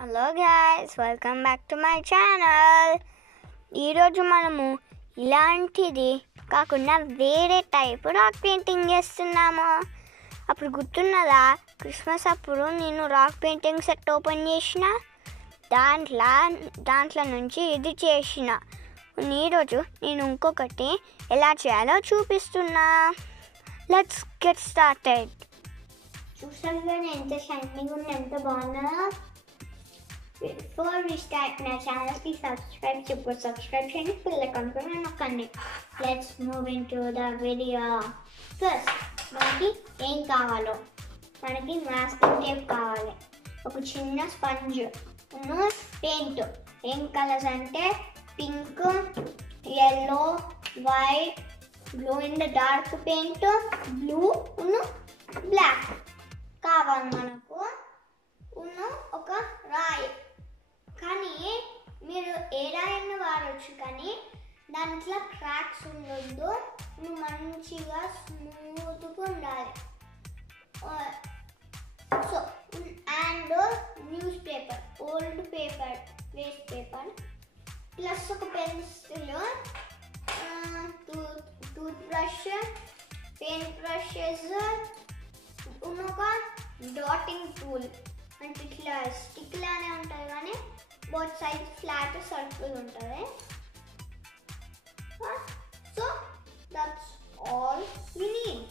Hello guys, welcome back to my channel. ఈరోజు మనము ఇలాంటిది కాకుండా వేరే టైప్ రాక్ పెయింటింగ్ చేస్తున్నాము. అప్పుడు గుర్తున్నదా, క్రిస్మస్ అప్పుడు నేను రాక్ పెయింటింగ్ సెట్ ఓపెన్ చేసిన దాంట్లో నుంచి ఇది చేసిన. ఈరోజు నేను ఇంకొకటి ఎలా చేయాలో చూపిస్తున్నా. Let's get started. చూసాను కానీ ఎంత షైనింగ్ ఉంది, ఎంత బాగుందా. Before we start, my channel please subscribe చేయండి, bell icon కూడా నొక్కండి. Let's move into the video. First మనకి ఏం కావాలో, మనకి మాస్కింగ్ టేప్ కావాలి, ఒక చిన్న స్పంజ్, పెయింట్. ఏం కలర్స్ అంటే pink, yellow, white, glow in the dark paint, blue, black కావాలి మనకు. ఒక రాయి, కానీ మీరు ఏ రాయిని వాడచ్చు, కానీ దాంట్లో క్రాక్స్ ఉండొద్దు, మంచిగా స్మూత్గా ఉండాలి. So and newspaper, old paper, waste paper, plus ఒక pencil, toothbrush, paint brushes, ఒక డాటింగ్ టూల్. అంటే ఇట్లా స్టిక్ లానే ఉంటుంది, కానీ బోత్ సైడ్స్ ఫ్లాట్ సర్కిల్ ఉంటుంది. So that's all we need.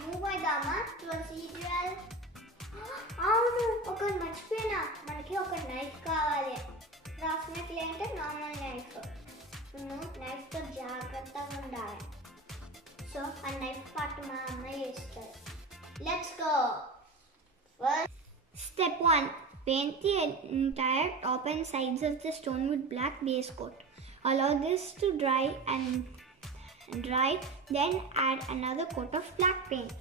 Move అయిదామా ప్రొసీజర్. అవును, ఒకటి మర్చిపోయినా, మనకి ఒక నైఫ్ కావాలి. రాసినట్లే అంటే నార్మల్ నైఫ్. నైఫ్తో జాగ్రత్తగా ఉండాలి. సో ఆ నైఫ్ పార్ట్ మా అమ్మ చేస్తారు. Let's go. Step 1. Paint the entire top and sides of the stone with black base coat. Allow this to dry, then add another coat of black paint.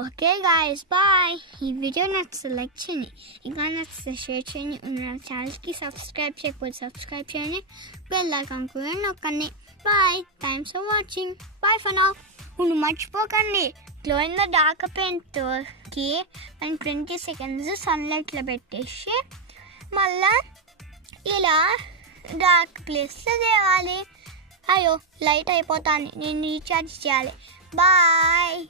Okay guys, bye. ఈ video నచ్చితే like చేయండి, ఇంకా నచ్చితే share చేయండి. నా ఛానల్కి subscribe చేయకపోతే subscribe చేయండి, బెల్ ఐకాన్ కూడా నొక్కండి. Bye, thanks for watching. Bye for now. మర్చిపోకండి, గ్లో ఇన్ ద డార్క్ పెయింట్కి మనం 20 seconds సన్లైట్లో పెట్టేసి మళ్ళా ఇలా డార్క్ ప్లేస్లో తేవాలి. అయ్యో, లైట్ అయిపోతాను, నేను రీఛార్జ్ చేయాలి. బాయ్.